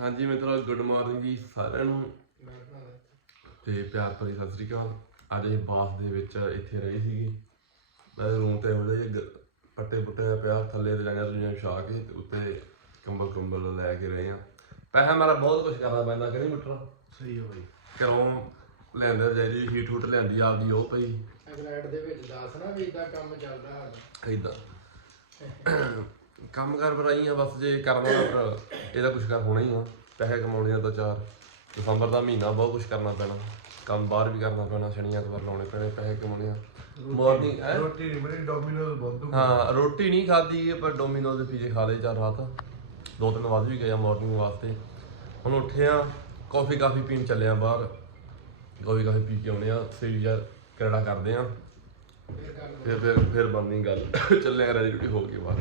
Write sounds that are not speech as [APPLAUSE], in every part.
ਹਾਂਜੀ ਮਿੱਤਰੋ good morning ਜੀ ਸਾਰਿਆਂ ਨੂੰ। ਤੇ ਪਿਆਰ ਭਰੀ ਸਤਿ ਸ੍ਰੀ ਅਕਾਲ। ਅੱਜ ਇਹ ਬਾਸ ਦੇ ਵਿੱਚ ਇੱਥੇ ਰਹੀ ਸੀਗੀ। ਮੈਂ ਰੂਮ ਤੇ ਹੁੰਦਾ ਜੀ ਪੱਟੇ ਪੁੱਟੇ ਪਿਆ ਥੱਲੇ ਰਜਾਈਆਂ ਰਜਾਈਆਂ ਵਿਛਾ ਕੇ ਤੇ ਉੱਤੇ ਕੰਬਲ ਕੰਬਲ ਲੈ ਕੇ ਰਹੇ ਆ ਪੈਸਾ ਮੇਰਾ ਬਹੁਤ ਕੁਝ ਕਰਨਾ ਪੈਂਦਾ ਕਰੀ ਮਿੱਤਰੋ ਸਹੀ ਹੈ ਬਾਈ। ਘਰੋਂ ਲੈਂਦੇ ਰਜਾਈ ਹੀਟ ਹੂਟ ਲੈਂਦੀ ਆਪਦੀ ਉਹ ਪਈ। ਇੰਗਲੈਂਡ ਦੇ ਵਿੱਚ ਦੱਸ ਨਾ ਵੀ ਇਦਾਂ ਕੰਮ ਚੱਲਦਾ। ਸਾਡਾ ਇਦਾਂ ਕੰਮ ਕਰ ਬਰਾਈ ਆ ਬਸ ਜੇ ਕਰਨਾ ਤਾਂ ਫਿਰ ਇਹਦਾ ਕੁਝ ਕਰ ਹੋਣਾ ਹੀ ਆ। ਪੈਸੇ ਕਮਾਉਣੇ ਆ ਤਾਂ ਚਾਰ। ਦਸੰਬਰ ਦਾ ਮਹੀਨਾ ਬਹੁਤ ਕੁਝ ਕਰਨਾ ਪੈਣਾ। ਕੰਮ ਬਾਹਰ ਵੀ ਕਰਨਾ ਪੈਣਾ ਸ਼ਨੀਆਂ ਐਤਵਾਰ ਲਾਉਣੇ ਪੈਣੇ ਪੈਸੇ ਕਮਾਉਣੇ ਆ। ਮਾਰਨਿੰਗ ਹੈ? ਰੋਟੀ ਨਹੀਂ ਬਣੀ ਡੋਮੀਨੋਜ਼ ਬੰਦੂ ਹਾਂ ਰੋਟੀ ਨਹੀਂ ਖਾਦੀ ਪਰ ਡੋਮੀਨੋਜ਼ ਦੇ ਪੀਜ਼ੇ ਖਾ ਲਏ ਚਾਰ ਰਾਤ। ਦੋ ਤਿੰਨ ਵੱਧ ਵੀ ਗਏ ਆ ਮਾਰਨਿੰਗ ਵਾਸਤੇ। ਹੁਣ ਉੱਠੇ ਆ ਕਾਫੀ ਕਾਫੀ ਪੀਣ ਚੱਲੇ ਆ ਬਾਹਰ। ਕਾਫੀ ਕਾਫੀ ਪੀ ਕੇ ਆਉਣੇ ਆ ਸਹੀ ਯਾਰ ਕਿਹੜਾ ਕਰਦੇ ਆ। ਫਿਰ ਫਿਰ ਫਿਰ ਬਣਨੀ ਗੱਲ। ਚੱਲੇ ਆ ਰੈਡੀ ਰੂਟੀ ਹੋ ਕੇ ਬਾਹਰ।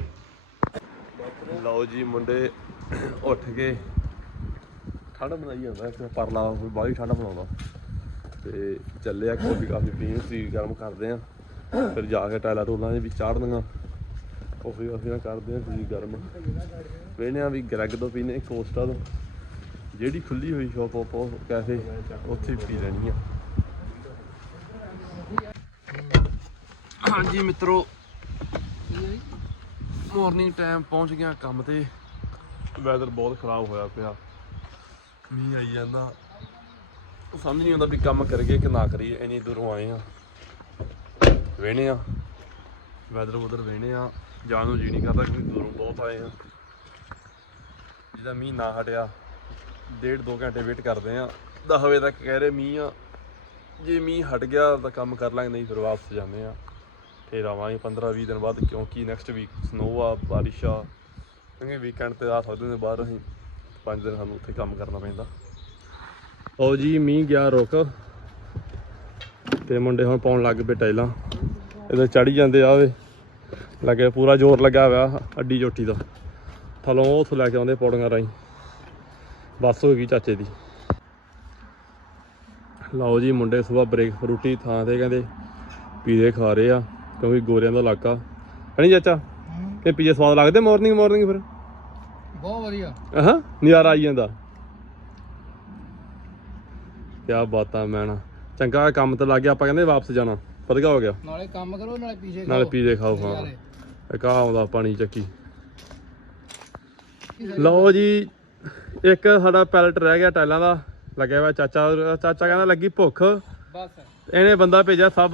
ਲਓ ਜੀ ਮੁੰਡੇ ਉੱਠ ਕੇ ਠੰਡ ਬਣਾਈ ਜਾਂਦਾ ਇੱਕ ਪਰਲਾ ਬਾਹਲੀ ਠੰਡ ਬਣਾਉਂਦਾ। ਤੇ ਚੱਲੇ ਆ ਕਾਫੀ ਕਾਫੀ ਪੀਣ ਸੀ ਗਰਮ ਕਰਦੇ ਆ। ਫਿਰ ਜਾ ਕੇ ਟਾਇਲਾ ਟੂਲਾਂ ਦੇ ਵਿੱਚ ਚਾੜਨੀਆਂ ਕਾਫੀ ਕਾਫੀ ਨਾਲ ਕਰਦੇ ਆ ਸੀ ਗਰਮ। ਵੇਨੇ ਆ ਵੀ ਗਰੈਗ ਤੋਂ ਪੀਨੇ ਕੋਸਟਾ ਤੋਂ ਜਿਹੜੀ ਖੁੱਲੀ ਹੋਈ ਸ਼ਾਪ ਆਪੋ ਕੈਫੇ, ਉੱਥੇ ਪੀ ਲੈਣੀ ਆ। ਹਾਂਜੀ ਮਿੱਤਰੋ। ਮਾਰਨਿੰਗ ਟਾਈਮ ਪਹੁੰਚ ਗਿਆ ਕੰਮ ਤੇ। ਵੈਦਰ ਬਹੁਤ ਖਰਾਬ ਹੋਇਆ ਪਿਆ। ਮੀਂਹ ਆਈ ਜਾਂਦਾ। ਸਮਝ ਨਹੀਂ ਆਉਂਦਾ ਵੀ ਕੰਮ ਕਰੀਏ ਕਿ ਨਾ ਕਰੀਏ, ਇੰਨੀ ਦੂਰੋਂ ਆਏ ਆ ਵੇਣੇ ਆ ਵੈਦਰ ਉਧਰ ਵੇਣੇ ਆ ਜਾਣ ਨੂੰ ਜੀ ਨਹੀਂ ਕਰਦਾ ਕਿਉਂਕਿ ਦੂਰੋਂ ਬਹੁਤ ਆਏ ਆ ਜਿਹਦਾ ਮੀਂਹ ਨਾ ਹਟਿਆ, ਡੇਢ ਦੋ ਘੰਟੇ ਵੇਟ ਕਰਦੇ ਆ 10 ਵਜੇ ਤੱਕ ਕਹਿ ਰਹੇ ਮੀਂਹ ਆ। ਜੇ ਮੀਂਹ ਹਟ ਗਿਆ ਤਾਂ ਕੰਮ ਕਰ ਲਾਂਗੇ, ਨਹੀਂ ਫਿਰ ਵਾਪਸ ਜਾਂਦੇ ਆ ਫਿਰ ਆਵਾਂਗੇ 15 20 ਦਿਨ ਬਾਅਦ, ਕਿਉਂਕਿ ਨੈਕਸਟ ਵੀਕ ਸਨੋ ਆ ਬਾਰਿਸ਼ ਆ ਕਿਉਂਕਿ ਵੀਕਐਂਡ ਤੇ ਆ ਸਕਦੇ ਨੇ ਬਾਹਰ ਅਸੀਂ 5 ਦਿਨ ਸਾਨੂੰ ਉੱਥੇ ਕੰਮ ਕਰਨਾ ਪੈਂਦਾ। ਉਹ ਜੀ, ਮੀਂਹ ਗਿਆ ਰੁਕ ਤੇ ਮੁੰਡੇ ਹੁਣ ਪਾਉਣ ਲੱਗ ਪਏ ਟਾਈਲਾਂ ਇਹਦੇ ਚੜੀ ਜਾਂਦੇ ਆ ਵੇ। ਲੱਗੇ ਪੂਰਾ ਜ਼ੋਰ ਲੱਗਾ ਹੋਇਆ ਅੱਡੀ ਚੋਟੀ ਦਾ। ਥਲੋਂ ਉੱਥੋਂ ਲੈ ਕੇ ਆਉਂਦੇ ਪੌੜੀਆਂ ਰਾਈ ਬੱਸ ਹੋ ਗਈ ਚਾਚੇ ਦੀ। ਲਓ ਜੀ, ਮੁੰਡੇ ਸਵੇਰ ਬ੍ਰੇਕ ਰੋਟੀ ਥਾਂ ਤੇ ਕਹਿੰਦੇ ਪੀਦੇ ਖਾ ਰਹੇ ਆ। ਕਿਉਂਕਿ ਗੋਰਿਆਂ ਦਾ ਇਲਾਕਾ। ਹਣੀ ਚਾਚਾ? ਇਹ ਪੀਜ਼ੇ ਸਵਾਦ ਲੱਗਦੇ ਮਾਰਨਿੰਗ ਮਾਰਨਿੰਗ ਫਿਰ? ਬਹੁਤ ਵਧੀਆ। ਹਾਂ ਨਜ਼ਾਰਾ ਆਈ ਜਾਂਦਾ। ਕਿਆ ਬਾਤਾਂ ਮੈਣਾ ਚੰਗਾ ਕੰਮ ਤੇ ਲੱਗ ਗਿਆ ਆਪਾਂ ਕਹਿੰਦੇ ਵਾਪਸ ਜਾਣਾ। ਵਧੀਆ ਹੋ ਗਿਆ। ਨਾਲੇ ਕੰਮ ਕਰੋ ਨਾਲੇ ਪੀਜ਼ੇ ਨਾਲੇ ਪੀਜ਼ੇ ਖਾਓ ਹਾਂ। ਇੱਕ ਆਹ ਆਉਂਦਾ ਪਾਣੀ ਚੱਕੀ। ਲਓ ਜੀ ਇੱਕ ਸਾਡਾ ਪੈਲਟ ਰਹਿ ਗਿਆ ਟਾਈਲਾਂ ਦਾ। ਲੱਗਿਆ ਹੋਇਆ ਚਾਚਾ। ਚਾਚਾ ਕਹਿੰਦਾ ਲੱਗੀ ਭੁੱਖ। ਬਸ। ਇਹਨੇ ਬੰਦਾ ਭੇਜਿਆ ਸਭ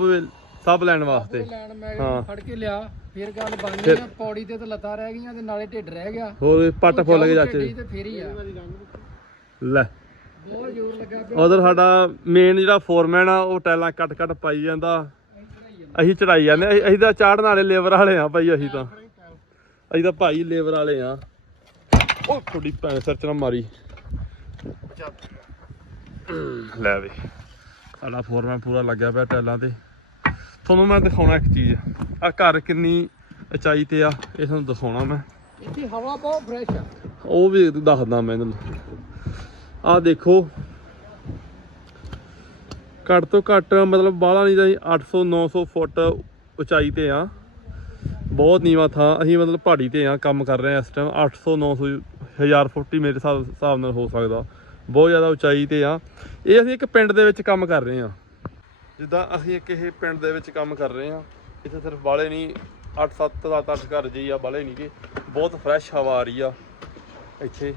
ਸਭ ਲੈਣ ਵਾਸਤੇ। ਲੈਣ ਮੈਂ ਹਾਂ। ਫੜ ਕੇ ਲਿਆ ਫਿਰ ਗੱਲ ਬਣ ਗਈ ਆ ਪੌੜੀ ਤੇ ਤਾਂ ਲੱਤਾਂ ਰਹਿ ਗਈਆਂ ਤੇ ਨਾਲੇ ਢਿੱਡ ਰਹਿ ਗਿਆ। ਹੋਰ ਪੱਟ ਫੁੱਲ ਕੇ ਚਾਚੇ। ਢਿੱਡ ਦੀ। ਤੇ ਫੇਰ ਹੀ ਆ। ਲੈ। ਬਹੁਤ ਜ਼ੋਰ ਲੱਗਾ ਪਿਆ। ਉਧਰ ਸਾਡਾ ਮੇਨ ਜਿਹੜਾ ਫੋਰਮੈਨ ਆ ਉਹ ਟਾਈਲਾਂ ਕੱਟ ਕੱਟ ਪਾਈ ਜਾਂਦਾ। ਅਸੀਂ ਚੜਾਈ ਜਾਂਦੇ ਅਸੀਂ- ਅਸੀਂ ਤਾਂ ਚਾੜਨ ਵਾਲੇ ਲੇਬਰ ਵਾਲੇ ਆ ਭਾਈ ਅਸੀਂ ਤਾਂ। ਅਸੀਂ ਤਾਂ ਭਾਈ ਲੇਬਰ ਵਾਲੇ ਆ। ਉਹ ਥੋੜੀ ਭੈਣ ਸਿਰ ਚ ਨਾ ਮਾਰੀ। ਲੈ ਵੇ। ਸਾਡਾ ਫੋਰਮੈਨ ਪੂਰਾ ਲੱਗਿਆ ਪਿਆ ਟਾਈਲਾਂ ਤੇ। ਤੁਹਾਨੂੰ ਮੈਂ ਦਿਖਾਉਣਾ ਇੱਕ ਚੀਜ਼। ਆ ਘਰ ਕਿੰਨੀ ਉਚਾਈ ਤੇ ਆ ਇਹ ਤੁਹਾਨੂੰ ਦਿਖਾਉਣਾ ਮੈਂ। ਇੱਥੇ ਹਵਾ ਬਹੁਤ ਫਰੈਸ਼ ਆ। ਉਹ ਵੀ ਦੱਸਦਾ ਮੈਂ ਤੁਹਾਨੂੰ। ਆਹ ਦੇਖੋ ਘੱਟ ਤੋਂ ਘੱਟ ਮਤਲਬ ਬਾਹਲਾ ਨਹੀਂ ਤਾਂ ਅਸੀਂ 800 900 ਫੁੱਟ ਉਚਾਈ ਤੇ ਆ। ਬਹੁਤ ਨੀਵਾਂ ਥਾਂ ਅਸੀਂ ਮਤਲਬ ਪਹਾੜੀ ਤੇ ਆ ਕੰਮ ਕਰ ਰਹੇ ਆ ਇਸ ਟਾਈਮ 800 900 1000 ਫੁੱਟ ਹੀ ਮੇਰੇ ਹਿਸਾਬ ਨਾਲ ਹੋ ਸਕਦਾ। ਬਹੁਤ ਜ਼ਿਆਦਾ ਉਚਾਈ ਤੇ ਆ। ਇਹ ਅਸੀਂ ਇੱਕ ਪਿੰਡ ਦੇ ਵਿੱਚ ਕੰਮ ਕਰ ਰਹੇ ਆ। ਜਿੱਦਾਂ ਅਸੀਂ ਇੱਕ ਇਹ ਪਿੰਡ ਦੇ ਵਿੱਚ ਕੰਮ ਕਰ ਰਹੇ ਹਾਂ, ਇੱਥੇ ਸਿਰਫ ਬਾਲੇ ਨਹੀਂ 8-7 ਦਾ 8 ਘਰ ਜੀ ਆ ਬਾਲੇ ਨਹੀਂ ਕਿ ਬਹੁਤ ਫਰੈਸ਼ ਹਵਾ ਆ ਰਹੀ ਆ ਇੱਥੇ।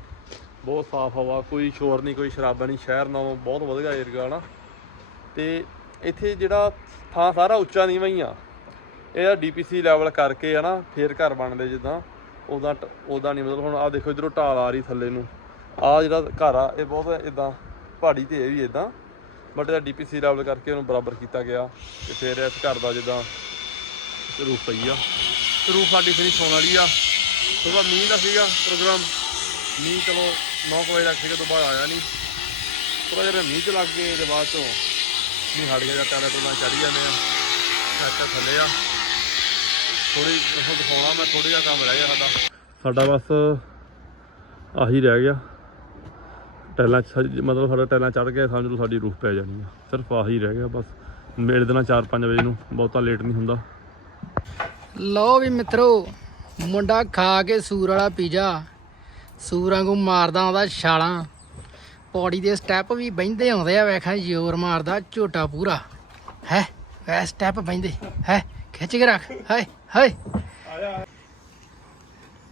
ਬਹੁਤ ਸਾਫ਼ ਹਵਾ, ਕੋਈ ਸ਼ੋਰ ਨਹੀਂ, ਕੋਈ ਸ਼ਰਾਬਾ ਨਹੀਂ, ਸ਼ਹਿਰ ਨਾਲੋਂ ਬਹੁਤ ਵਧੀਆ ਏਰੀਆ ਨਾ। ਤੇ ਇੱਥੇ ਜਿਹੜਾ ਥਾਂ ਸਾਰਾ ਉੱਚਾ ਨੀਵਾਂ ਹੀ ਆ। ਇਹ ਆ ਡੀਪੀਸੀ ਲੈਵਲ ਕਰਕੇ ਆ ਨਾ, ਫੇਰ ਘਰ ਬਣਦੇ ਜਿੱਦਾਂ। ਉਹਦਾ ਉਹਦਾ ਨਹੀਂ ਮਤਲਬ ਹੁਣ ਆ ਦੇਖੋ, ਇਧਰੋਂ ਢਾਲ ਆ ਰਹੀ ਥੱਲੇ ਨੂੰ। ਆ ਜਿਹੜਾ ਘਰ ਆ, ਇਹ ਬਹੁਤ ਇਦਾਂ ਪਹਾੜੀ ਤੇ ਇਹ ਵੀ ਇਦਾਂ ਬਟ ਇਹਦਾ ਡੀਪੀਸੀ ਲੈਵਲ ਕਰਕੇ ਉਹਨੂੰ ਬਰਾਬਰ ਕੀਤਾ ਗਿਆ ਤੇ ਫਿਰ ਇਸ ਘਰ ਦਾ ਜਿੱਦਾਂ ਰੂਫ ਪਈ ਆ। ਰੂਫ ਸਾਡੀ ਫਿਨਿਸ਼ ਹੋਣ ਵਾਲੀ ਆ। ਸੁਬਾ ਮੀਂਹ ਦਾ ਸੀਗਾ ਪ੍ਰੋਗਰਾਮ। ਮੀਂਹ ਚਲੋ 9 ਵਜੇ ਤੱਕ ਸੀਗਾ, ਤੋਂ ਬਾਅਦ ਆਇਆ ਨਹੀਂ ਥੋੜਾ ਜਿਹਾ ਮੀਂਹ ਚ ਲੱਗ ਗਏ ਤੇ ਬਾਅਦ ਚੋਂ ਮੀਂਹ ਹਟ ਗਿਆ ਜਾਂ ਟਾਲਾ ਟੁਲਾ ਚੜੀ ਜਾਂਦੇ ਆ। ਛੱਤ ਥੱਲੇ ਆ। ਥੋੜੀ ਉਹ ਦਿਖਾਉਣਾ, ਮੈਂ ਥੋੜੀ ਜਿਹਾ ਕੰਮ ਰਹਿ ਗਿਆ ਸਾਡਾ। ਸਾਡਾ ਬਸ ਆਹੀ ਰਹਿ ਗਿਆ। ਟੈਲਾਂ ਮਤਲਬ ਸਾਡਾ ਟੈਲਾਂ ਚੜ ਗਿਆ, ਸਮਝ ਲਓ ਸਾਡੀ ਰੂਫ ਪੈ ਜਾਣੀ ਆ। ਸਿਰਫ ਆਹੀ ਰਹਿ ਗਿਆ ਬਸ। ਮੇਲ ਦੇਣਾ 4-5 ਵਜੇ ਨੂੰ ਬਹੁਤਾ ਲੇਟ ਨਹੀਂ ਹੁੰਦਾ। ਲਓ ਵੀ ਮਿੱਤਰੋ, ਮੁੰਡਾ ਖਾ ਕੇ ਸੂਰ ਵਾਲਾ ਪੀਜ਼ਾ। ਸੂਰਾਂ ਨੂੰ ਮਾਰਦਾ ਆਉਂਦਾ ਛਾਲਾਂ। ਪੌੜੀ ਦੇ ਸਟੈਪ ਵੀ ਬਹਿੰਦੇ ਆਉਂਦੇ ਆ, ਵੇਖਾਂ ਜ਼ੋਰ ਮਾਰਦਾ ਝੋਟਾ ਪੂਰਾ। ਹੈ ਐ ਸਟੈਪ ਬਹਿੰਦੇ। ਹੈ, ਖਿੱਚ ਕੇ ਰੱਖ। ਹਾਏ ਹਾਏ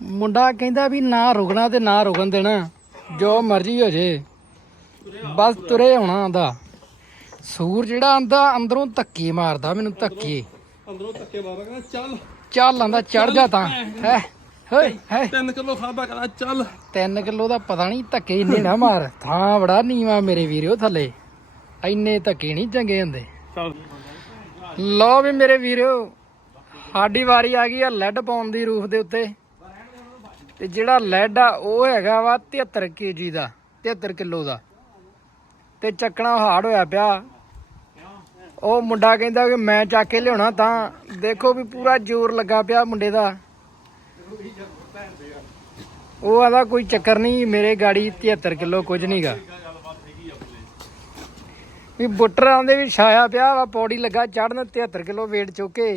ਮੁੰਡਾ ਕਹਿੰਦਾ ਵੀ ਨਾ ਰੁਕਣਾ ਤੇ ਨਾ ਰੁਕਣ ਦੇਣਾ। ਜੋ ਮਰਜ਼ੀ ਹੋ ਜੇ। ਬਸ ਤੁਰੇ ਆਉਣਾ ਆਂਦਾ। ਸੂਰ ਜਿਹੜਾ ਆਂਦਾ ਅੰਦਰੋਂ ਧੱਕੇ ਮਾਰਦਾ ਮੈਨੂੰ ਧੱਕੇ। ਅੰਦਰੋਂ ਧੱਕੇ ਮਾਰਦਾ ਕਹਿੰਦਾ ਚੱਲ। ਚੱਲ ਆਂਦਾ ਚੜ ਜਾ ਤਾਂ। ਹੈ? ਹੋਏ ਹੈ? 3 ਕਿਲੋ ਖਾਦਾ ਕਹਿੰਦਾ ਚੱਲ। 3 ਕਿਲੋ ਦਾ ਪਤਾ ਨਹੀਂ ਧੱਕੇ ਇੰਨੇ ਨਾ ਮਾਰ। ਥਾਂ ਬੜਾ ਨੀਵਾ ਮੇਰੇ ਵੀਰੋ ਥੱਲੇ। ਇੰਨੇ ਧੱਕੇ ਨਹੀਂ ਚੰਗੇ ਹੁੰਦੇ। ਲਓ ਵੀ ਮੇਰੇ ਵੀਰੋ ਸਾਡੀ ਵਾਰੀ ਆ ਗਈ ਆ ਲੈਡ ਪਾਉਣ ਦੀ ਰੂਫ ਦੇ ਉੱਤੇ। ਤੇ ਜਿਹੜਾ ਲੈਡ ਆ, ਉਹ ਹੈਗਾ ਵਾ 73 ਕੇਜੀ ਦਾ 73 ਕਿਲੋ ਦਾ। ਤੇ ਚੱਕਣਾ ਹਾਰਡ ਹੋਇਆ ਪਿਆ। ਉਹ ਮੁੰਡਾ ਕਹਿੰਦਾ ਕਿ ਮੈਂ ਚੱਕ ਕੇ ਲਿਆਉਣਾ ਤਾਂ, ਦੇਖੋ ਵੀ ਪੂਰਾ ਜ਼ੋਰ ਲੱਗਾ ਪਿਆ ਮੁੰਡੇ ਦਾ। ਉਹ ਆਦਾ, ਕੋਈ ਚੱਕਰ ਨਹੀਂ, ਮੇਰੇ ਗਾੜੀ 73 ਕਿਲੋ ਕੁਝ ਨਹੀਂਗਾ ਵੀ ਬੁੱਟਰ ਆਂਦੇ ਵੀ ਛਾਇਆ ਪਿਆ ਵਾ, ਪੌੜੀ ਲੱਗਾ ਚੜਨ 73 ਕਿਲੋ weight ਚੁੱਕੇ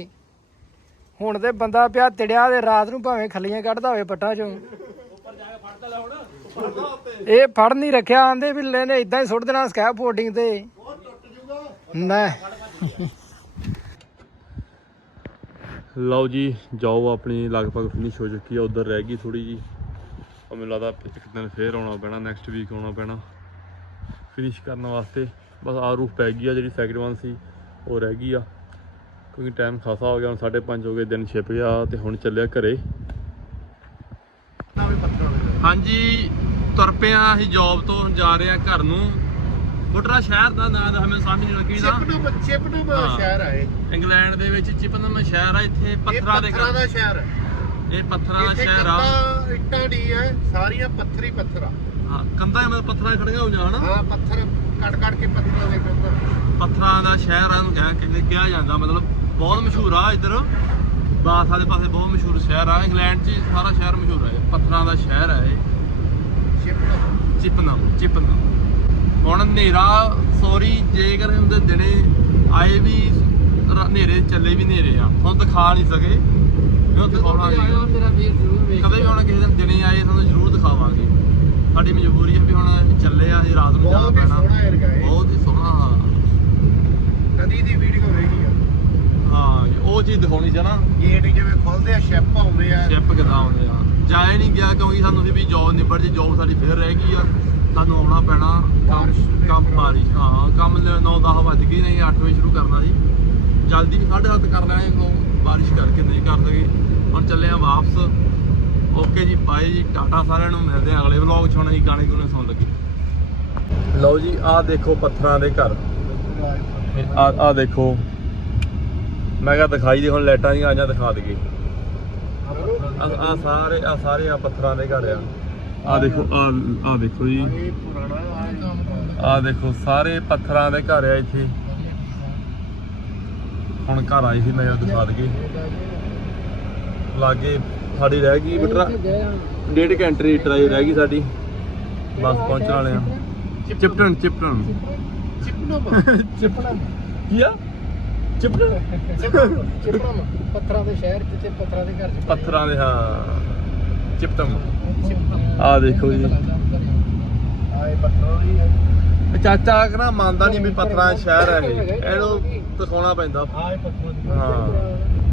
ਹੁਣ ਤੇ ਬੰਦਾ ਪਿਆ ਤਿੜਿਆ ਤੇ ਰਾਤ ਨੂੰ ਭਾਵੇਂ ਖੱਲੀਆਂ ਕੱਢਦਾ ਹੋਵੇ ਪੱਟਾਂ ਚੋਂ। ਇਹ ਫੜ ਨਹੀਂ ਰੱਖਿਆ, ਆਂਦੇ ਵੀ ਲੈਨੇ ਇਦਾਂ ਹੀ ਸੁੱਟ ਦੇਣਾ ਸਕੈਪ ਫੋਲਡਿੰਗ ਤੇ। ਨਾ। ਲਓ ਜੀ, ਜਾਓ ਆਪਣੀ ਲਗਭਗ ਫਿਨਿਸ਼ ਹੋ ਚੁੱਕੀ ਆ, ਉਧਰ ਰਹਿ ਗਈ ਥੋੜੀ ਜੀ ਉਹ ਮੈਨੂੰ ਲੱਗਦਾ ਇੱਕ ਦਿਨ ਫੇਰ ਆਉਣਾ ਪੈਣਾ ਨੈਕਸਟ ਵੀਕ ਆਉਣਾ ਪੈਣਾ। ਫਿਨਿਸ਼ ਕਰਨ ਵਾਸਤੇ। ਬਸ ਆ ਰੂਫ ਪੈ ਗਈ ਆ, ਜਿਹੜੀ ਸੈਕਿੰਡ ਵਨ ਸੀ, ਉਹ ਰਹਿ ਗਈ ਆ। ਕਿਉਂਕਿ ਟਾਈਮ ਖਾਸਾ ਹੋ ਗਿਆ ਹੁਣ 5:30 ਹੋ ਗਏ ਦਿਨ ਛਿਪ ਗਿਆ ਤੇ ਹੁਣ ਚੱਲਿਆ ਘਰੇ। ਹਾਂਜੀ ਤੁਰ ਪਿਆ ਅਸੀਂ ਜੌਬ ਤੋਂ ਜਾ ਰਹੇ ਆ ਘਰ ਨੂੰ। ਬੁੱਟਰਾ ਸ਼ਹਿਰ ਦਾ ਨਾਂ ਦਾ ਹਮੇ ਸਮਝ ਨਹੀਂ ਲੱਗੀ ਚਿਪਟੂ ਚਿਪਟੂ ਹਾਂ। ਸ਼ਹਿਰ ਆ ਇਹ। ਇੰਗਲੈਂਡ ਦੇ ਵਿੱਚ ਚਿਪਨਮ ਸ਼ਹਿਰ ਆ ਇੱਥੇ ਪੱਥਰਾਂ ਦੇ ਘਰ ਦਾ ਸ਼ਹਿਰ ਹੈ ਇਹ ਪੱਥਰਾਂ ਦਾ ਸ਼ਹਿਰ ਆ। ਇੱਟਾਂ ਦੀ ਹੈ ਸਾਰੀਆਂ ਪੱਥਰੀ ਪੱਥਰ ਆ। ਹਾਂ ਕੰਧਾਂ ਮਤਲਬ ਪੱਥਰਾਂ ਖੜੀਆਂ ਹੋਈਆਂ ਹਨਾ ਹਾਂ ਪੱਥਰ ਕੱਟ ਕੱਟ ਕੇ ਪੱਥਰਾਂ ਦੇ ਕੰਧਾਂ ਪੱਥਰਾਂ ਦਾ ਸ਼ਹਿਰ ਆ ਨੂੰ ਕਿਹਾ ਜਾਂਦਾ ਮਤਲਬ ਬਹੁਤ ਮਸ਼ਹੂਰ ਆ ਇੱਧਰ। ਬਾਸ ਵਾਲੇ ਪਾਸੇ ਬਹੁਤ ਮਸ਼ਹੂਰ ਸ਼ਹਿਰ ਆ। ਇੰਗਲੈਂਡ 'ਚ ਸਾਰਾ ਸ਼ਹਿਰ ਮਸ਼ਹੂਰ ਹੈ ਪੱਥਰਾਂ ਦਾ ਸ਼ਹਿਰ ਹੈ ਇਹ। ਚਿਪਟੂ ਚਿਪਨਮ ਚਿਪਨਮ। ਹੁਣ ਹਨੇਰਾ ਸੌਰੀ ਜੇਕਰ ਹੁੰਦੇ ਦਿਨੇ ਆਏ ਵੀ ਹਨੇਰੇ ਚੱਲੇ ਵੀ ਹਨੇਰੇ ਆ। ਹੁਣ ਦਿਖਾ ਨਹੀਂ ਸਕੇ। ਦਿਖਾਉਣਾ ਵੇਖ ਕਦੇ ਵੀ ਹੁਣ ਕਿਸੇ ਦਿਨ ਦਿਨੇ ਆਏ ਤੁਹਾਨੂੰ ਜ਼ਰੂਰ ਦਿਖਾਵਾਂਗੇ। ਸਾਡੀ ਮਜਬੂਰੀ ਹੈ ਵੀ ਹੁਣ ਚੱਲੇ ਆ ਰਾਤ ਨੂੰ ਜਾਣਾ ਪੈਣਾ। ਬਹੁਤ ਹੀ ਸੋਹਣਾ ਹਾਂ। ਨਦੀ ਦੀ ਵੀਡੀਓ ਆ। ਹਾਂ ਉਹ ਚੀਜ਼ ਦਿਖਾਉਣੀ ਸੀ ਨਾ। ਗੇਟ ਜਿਵੇਂ ਖੁੱਲਦੇ ਆ ਸ਼ਿਪ ਆਉਂਦੇ ਆ। ਸ਼ਿਪ ਕਿਦਾਂ ਆਉਂਦੇ ਆ। ਜਾਏ ਨਹੀਂ ਗਿਆ ਕਿਉਂਕਿ ਸਾਨੂੰ ਸੀ ਵੀ ਜੋਬ ਨਿਬੜ ਜੇ ਜੋਬ ਸਾਡੀ ਫੇਰ ਰਹਿ ਗਈ ਆ। ਸਾਨੂੰ ਆਉਣਾ ਪੈਣਾ ਕੰਮ। ਬਾਰਿਸ਼ ਹਾਂ ਕੰਮ 9 10 ਵੱਜ ਗਏ ਨਹੀਂ 8 ਵਜੇ ਸ਼ੁਰੂ ਕਰਨਾ ਸੀ। ਜਲਦੀ ਵੀ 7:30 ਕਰ ਲੈਣੇ ਕੋ ਬਾਰਿਸ਼ ਕਰਕੇ ਨਹੀਂ ਕਰ ਸਕੇ। ਹੁਣ ਚੱਲੇ ਆ ਵਾਪਸ। ਓਕੇ ਜੀ ਬਾਏ ਜੀ ਟਾਟਾ ਸਾਰਿਆਂ ਨੂੰ ਮਿਲਦੇ ਆ ਅਗਲੇ ਵਲੌਗ 'ਚ ਹੁਣ ਅਸੀਂ ਗਾਣੇ ਗੁਣੇ ਸੁਣ ਲੱਗੇ। ਲਓ ਜੀ ਆਹ ਦੇਖੋ ਪੱਥਰਾਂ ਦੇ ਘਰ। ਆ ਆ ਦੇਖੋ। ਮੈਂ ਕਿਹਾ ਦਿਖਾਈ ਦੇ ਹੁਣ ਲਾਈਟਾਂ ਦੀਆਂ ਆਈਆਂ ਦਿਖਾ ਦਈਏ। ਆ ਆ ਸਾਰੇ ਆ ਸਾਰੇ ਆ ਪੱਥਰਾਂ ਦੇ ਘਰ ਆ। ਆ ਦੇਖੋ ਆ ਆ ਦੇਖੋ ਜੀ। ਇਹ ਪੁਰਾਣਾ ਆ ਦੇਖੋ ਸਾਰੇ ਪੱਥਰਾਂ ਦੇ ਘਰ ਆ ਇੱਥੇ। ਹੁਣ ਘਰ ਆਈ ਸੀ ਨਜ਼ਰ ਦਿਖਾ ਦਈਏ। ਲਾਗੇ ਸਾਡੀ ਰਹਿ ਗਈ ਬਟਰਾ ਡੇਢ ਘੰਟੇ ਦੀ ਡਰਾਈਵ ਰਹਿ ਗਈ ਸਾਡੀ। ਬਸ ਪਹੁੰਚਣ ਵਾਲੇ ਆ। ਚਿਪਟਨ ਚਿਪਟਨ ਚਿਪਟੂ ਚਿਪੜਾ [LAUGHS] ਕੀ ਆ? ਪੱਥਰਾਂ ਦੇ ਸ਼ਹਿਰ ਜਿੱਥੇ ਪੱਥਰਾਂ ਦੇ ਘਰ ਚ ਪੱਥਰਾਂ ਦੇ ਹਾਂ। ਚਿਪਟਨ ਆ ਦੇਖੋ ਜੀ। ਆਏ ਪੱਥਰਾਂ ਦੀ ਹੈ ਚਾਚਾ ਕਹਿੰਦਾ ਮੰਨਦਾ ਨਹੀਂ ਵੀ ਪੱਥਰਾਂ ਦਾ ਸ਼ਹਿਰ ਹੈ ਇਹ। ਇਹਨੂੰ ਦਿਖਾਉਣਾ ਪੈਂਦਾ। ਆਏ ਪੱਥਰਾਂ ਦੀ ਹਾਂ।